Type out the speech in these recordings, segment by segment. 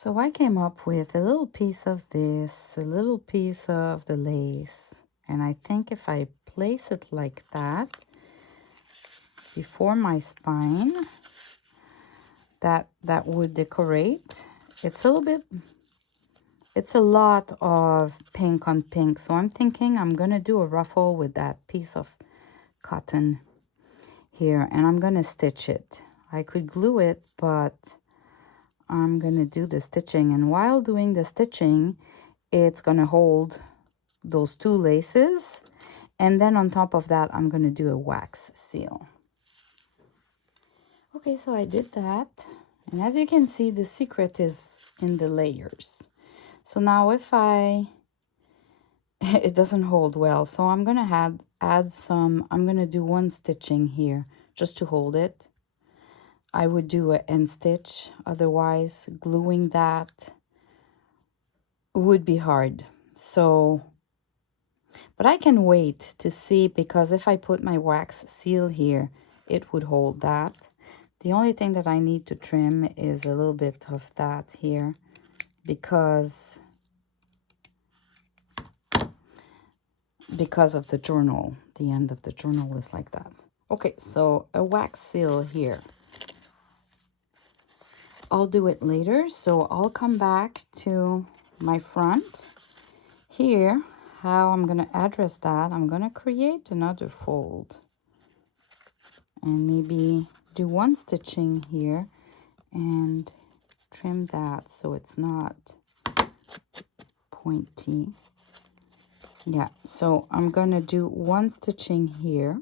So I came up with a little piece of this, a little piece of the lace, and I think if I place it like that before my spine, that would decorate. It's a little bit, it's a lot of pink on pink, so I'm thinking I'm gonna do a ruffle with that piece of cotton here, and I'm gonna stitch it. I could glue it, but I'm gonna do the stitching, and while doing the stitching, it's gonna hold those two laces, and then on top of that I'm gonna do a wax seal. Okay, so I did that, and as you can see, the secret is in the layers. So now if it doesn't hold well, so I'm gonna add some, I'm gonna do one stitching here just to hold it. I would do an end stitch, otherwise gluing that would be hard. So, but I can wait to see, because if I put my wax seal here, it would hold that. The only thing that I need to trim is a little bit of that here, because of the journal. The end of the journal is like that. Okay, so a wax seal here. I'll do it later, so I'll come back to my front here. How I'm gonna address that, I'm gonna create another fold and maybe do one stitching here and trim that so it's not pointy. Yeah, so I'm gonna do one stitching here.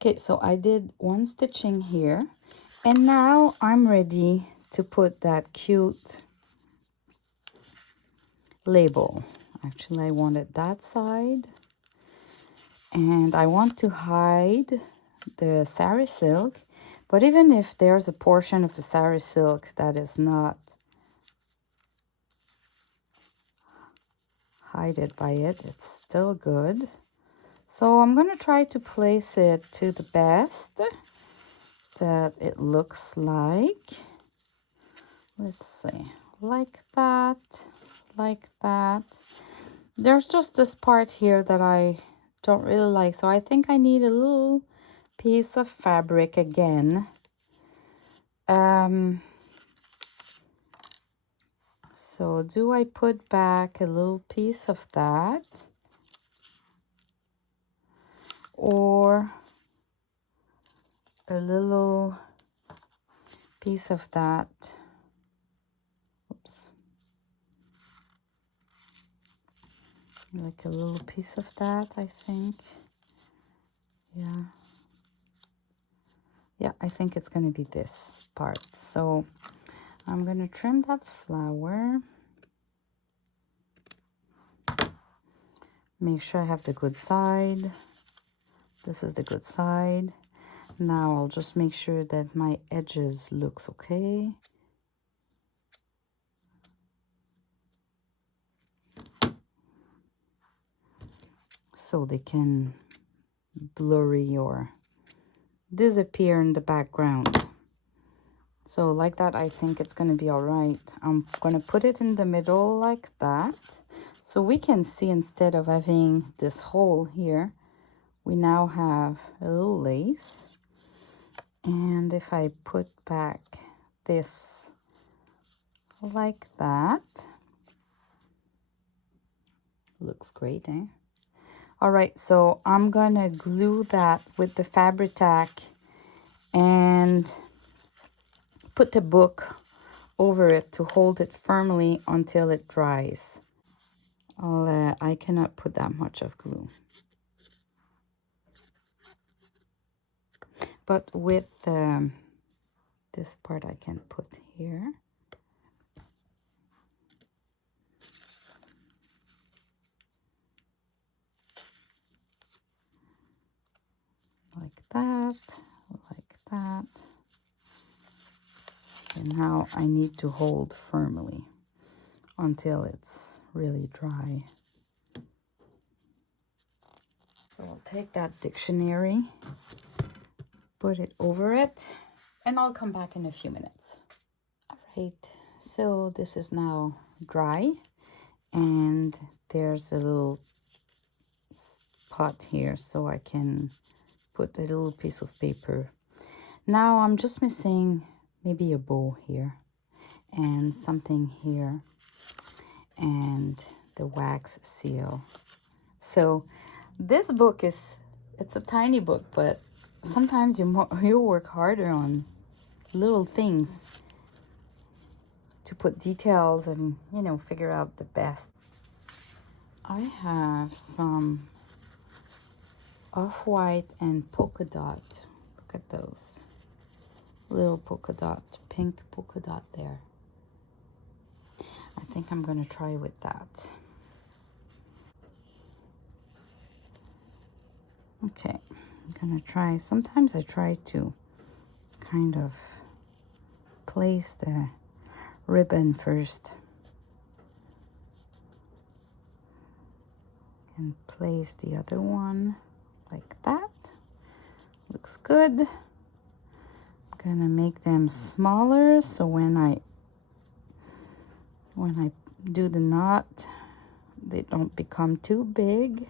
Okay, so I did one stitching here, and now I'm ready to put that cute label. Actually, I wanted that side, and I want to hide the sari silk, but even if there's a portion of the sari silk that is not hidden by it, it's still good. So I'm going to try to place it to the best that it looks like. Let's see, like that, like that. There's just this part here that I don't really like, so I think I need a little piece of fabric again. So do I put back a little piece of that, or a little piece of that? Oops. Like a little piece of that, I think. Yeah. Yeah, I think it's going to be this part. So I'm going to trim that flower. Make sure I have the good side. This is the good side. Now I'll just make sure that my edges looks okay. So they can blurry or disappear in the background. So like that, I think it's going to be all right. I'm going to put it in the middle like that. So we can see, instead of having this hole here, we now have a little lace. And if I put back this like that, looks great, eh? All right, so I'm gonna glue that with the Fabri-Tac and put a book over it to hold it firmly until it dries. I cannot put that much of glue. But with this part I can put here. Like that, like that. And now I need to hold firmly until it's really dry. So I'll take that dictionary, put it over it, and I'll come back in a few minutes. All Right, so this is now dry, and there's a little spot here so I can put a little piece of paper. Now I'm just missing maybe a bow here and something here and the wax seal. So this book it's a tiny book, but sometimes you work harder on little things to put details and, you know, figure out the best. I have some off-white and polka dot. Look at those little polka dot, pink polka dot there. I think I'm gonna try with that. Okay, I'm gonna try. Sometimes I try to kind of place the ribbon first and place the other one like that. Looks good. I'm gonna make them smaller so when I do the knot, they don't become too big.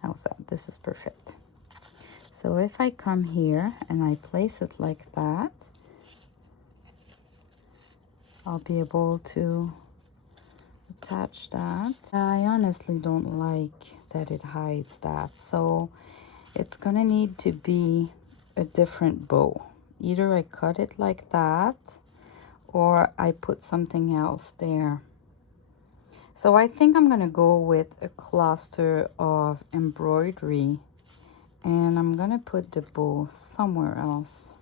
How's that? This is perfect. So if I come here and I place it like that, I'll be able to attach that. I honestly don't like that it hides that, so it's gonna need to be a different bow. Either I cut it like that or I put something else there. So I think I'm gonna go with a cluster of embroidery, and I'm gonna put the bow somewhere else.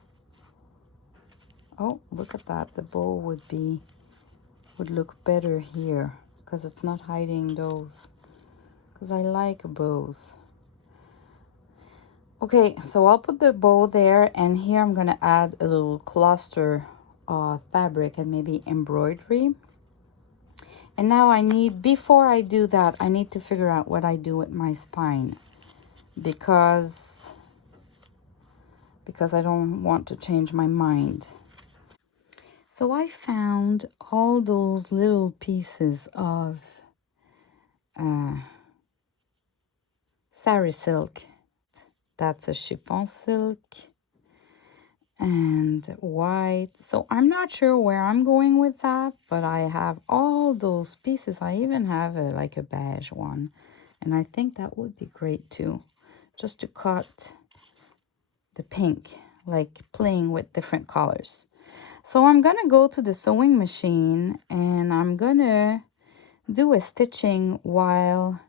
Oh, look at that. The bow would look better here because it's not hiding those, because I like bows. Okay, so I'll put the bow there, and here I'm gonna add a little cluster of fabric and maybe embroidery. And now before I do that, I need to figure out what I do with my spine, because I don't want to change my mind. So I found all those little pieces of sari silk. That's a chiffon silk and white. So I'm not sure where I'm going with that, but I have all those pieces. I even have like a beige one, and I think that would be great too, just to cut the pink, like playing with different colors. So I'm gonna go to the sewing machine and I'm gonna do a stitching while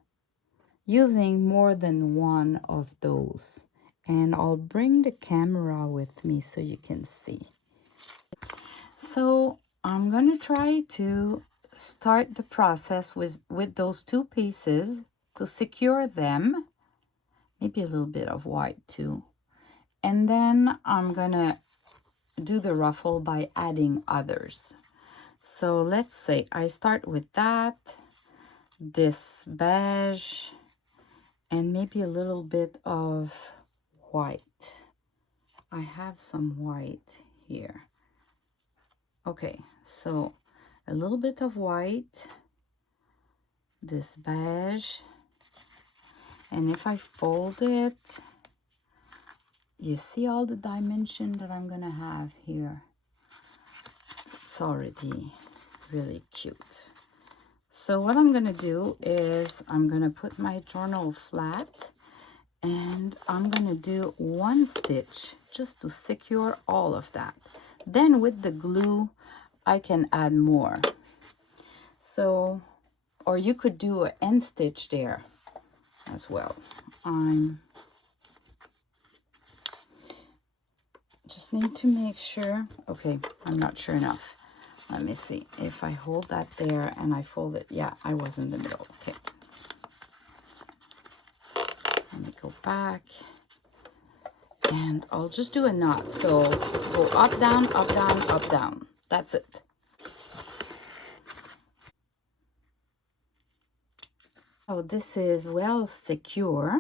using more than one of those, and I'll bring the camera with me so you can see. So I'm gonna try to start the process with those two pieces to secure them, maybe a little bit of white too, and then I'm gonna do the ruffle by adding others. So let's say I start with that, this beige, and maybe a little bit of white. I have some white here. Okay, so a little bit of white, this beige, and if I fold it, you see all the dimension that I'm gonna have here. It's already really cute. So what I'm gonna do is I'm gonna put my journal flat, and I'm gonna do one stitch just to secure all of that. Then with the glue, I can add more. So, or you could do an end stitch there as well. Just need to make sure. Okay, I'm not sure enough. Let me see if I hold that there and I fold it. Yeah, I was in the middle. Okay. Let me go back. And I'll just do a knot. So go up, down, up, down, up, down. That's it. Oh, this is well secure.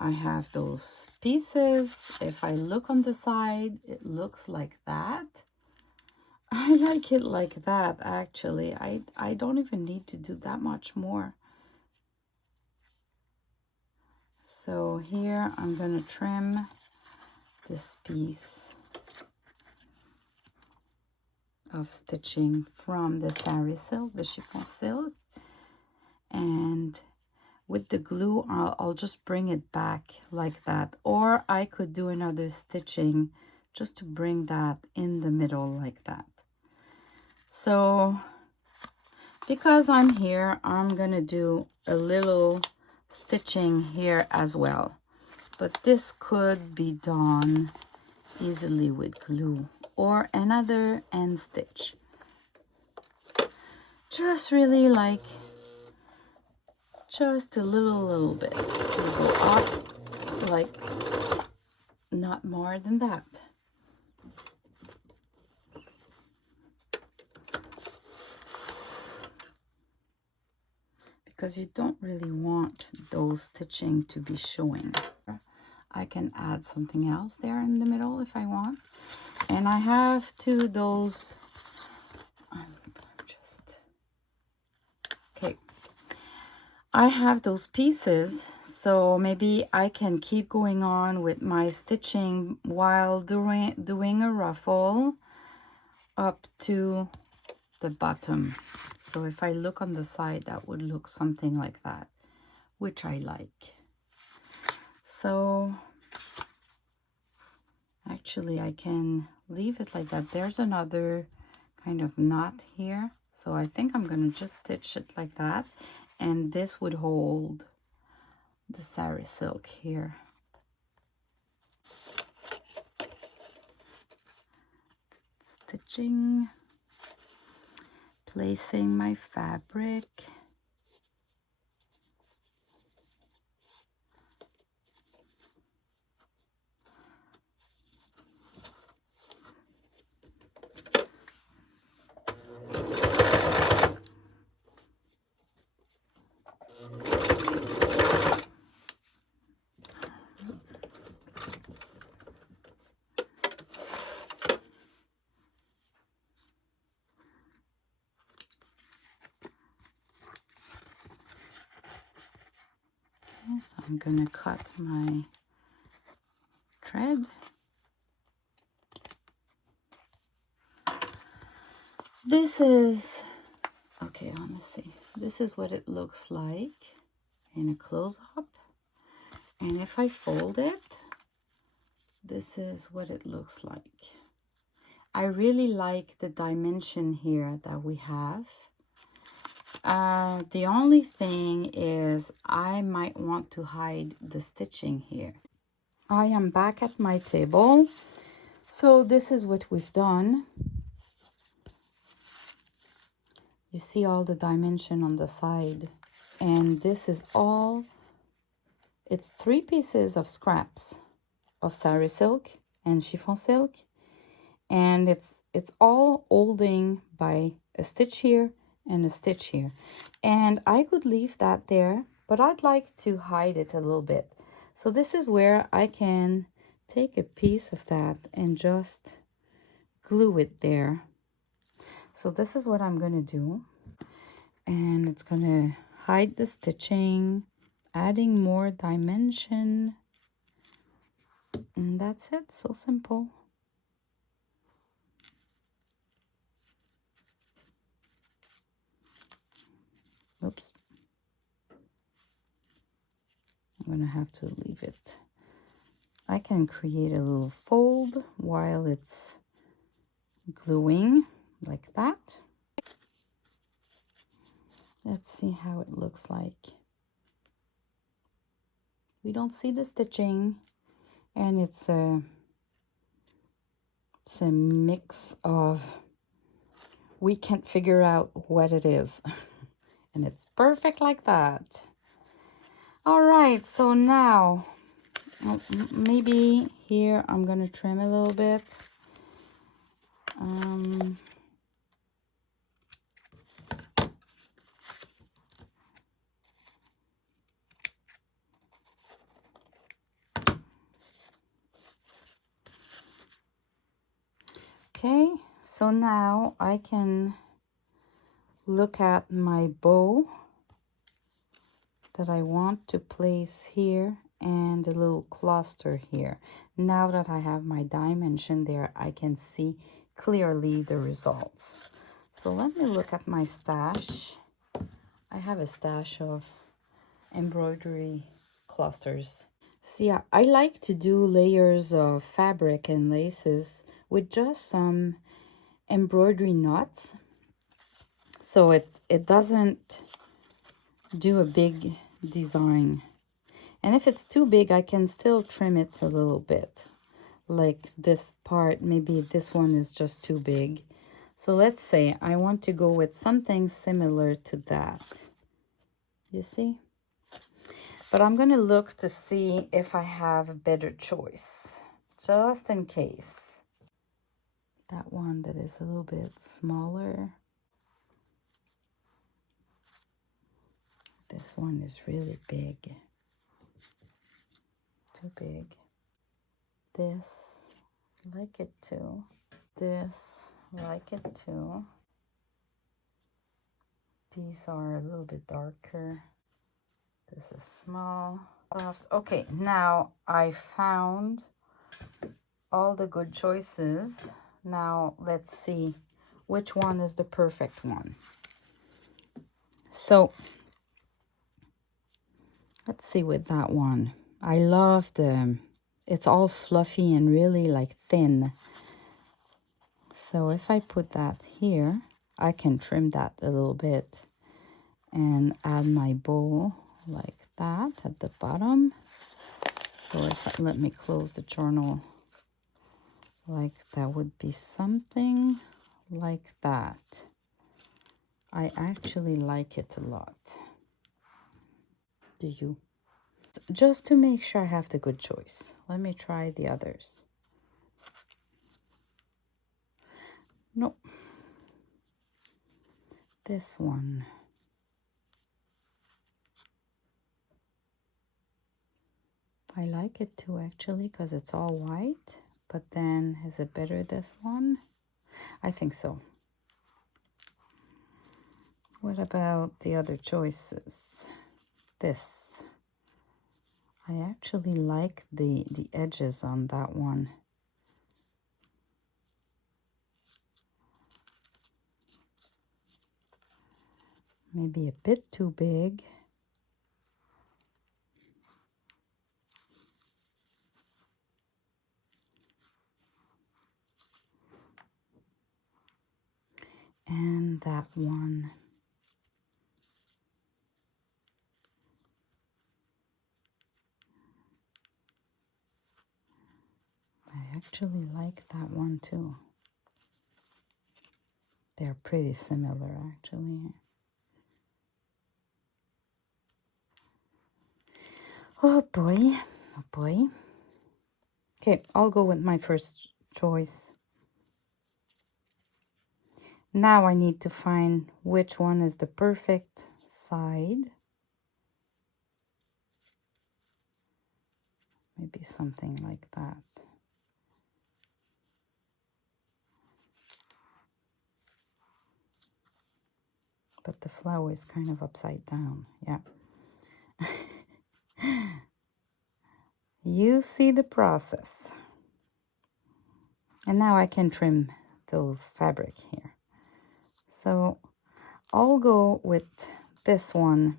I have those pieces. If I look on the side, it looks like that. I like it like that, actually. I don't even need to do that much more. So here I'm going to trim this piece of stitching from the sari silk, the chiffon silk. And with the glue, I'll just bring it back like that. Or I could do another stitching just to bring that in the middle like that. So because I'm here, I'm gonna do a little stitching here as well. But this could be done easily with glue or another end stitch. Just really like, just a little bit. You go up, like not more than that. Because you don't really want those stitching to be showing. I can add something else there in the middle if I want. And I have those, okay. I have those pieces, so maybe I can keep going on with my stitching while doing a ruffle up to the bottom. So if I look on the side, that would look something like that, which I like. So actually I can leave it like that. There's another kind of knot here, so I think I'm going to just stitch it like that, and this would hold the sari silk here. Stitching, placing my fabric. So I'm gonna cut my thread. This is, okay, let me see. This is what it looks like in a close-up. And if I fold it, this is what it looks like. I really like the dimension here that we have. The only thing is I might want to hide the stitching here. I am back at my table. So this is what we've done. You see all the dimension on the side. And this is all, it's 3 pieces of scraps of sari silk and chiffon silk. And it's all holding by a stitch here and a stitch here. And I could leave that there, but I'd like to hide it a little bit. So this is where I can take a piece of that and just glue it there. So this is what I'm going to do. And it's going to hide the stitching, adding more dimension. And that's it. So simple. Oops. I'm going to have to leave it. I can create a little fold while it's gluing like that. Let's see how it looks like. We don't see the stitching, and it's a mix of, we can't figure out what it is. And it's perfect like that. All right, so now maybe here I'm gonna trim a little bit. Okay, so now I can look at my bow that I want to place here and a little cluster here. Now that I have my dimension there, I can see clearly the results. So let me look at my stash. I have a stash of embroidery clusters. So yeah, I like to do layers of fabric and laces with just some embroidery knots, so it doesn't do a big design. And if it's too big, I can still trim it a little bit. Like this part, maybe this one is just too big. So let's say I want to go with something similar to that. You see? But I'm going to look to see if I have a better choice, just in case. That one that is a little bit smaller. This one is really big. Too big. This, like it too. This, like it too. These are a little bit darker. This is small. Okay, now I found all the good choices. Now let's see which one is the perfect one. So let's see with that one. I love it's all fluffy and really like thin. So if I put that here, I can trim that a little bit and add my bow like that at the bottom. So if let me close the journal, like that would be something like that. I actually like it a lot. Do you? Just to make sure I have the good choice. Let me try the others. No. This one. I like it too, actually, because it's all white. But then, is it better this one? I think so. What about the other choices? This. I actually like the edges on that one. Maybe a bit too big. And that one. I actually like that one too. They're pretty similar, actually. Oh boy, oh boy. Okay, I'll go with my first choice. Now I need to find which one is the perfect side. Maybe something like that. But the flower is kind of upside down, yeah. You see the process. And now I can trim those fabric here. So I'll go with this one.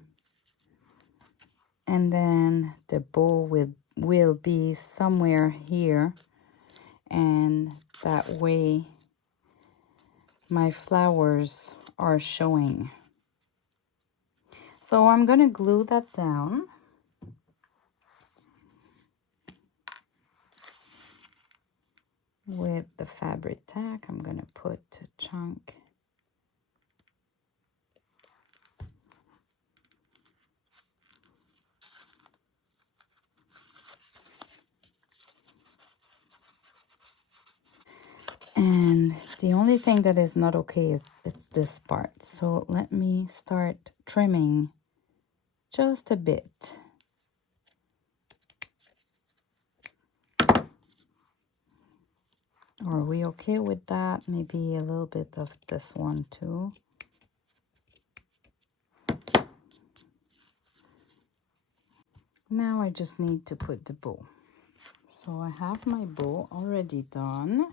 And then the bow will be somewhere here. And that way my flowers are showing. So I'm going to glue that down. With the fabric tack, I'm going to put a chunk. And the only thing that is not okay is it's this part. So let me start trimming just a bit. Are we okay with that? Maybe a little bit of this one too. Now I just need to put the bow. So I have my bow already done.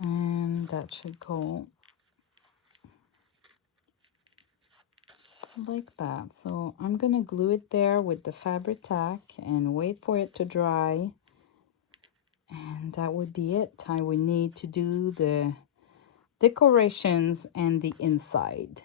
And that should go like that. So I'm gonna glue it there with the fabric tack and wait for it to dry. And that would be it. I would need to do the decorations and the inside.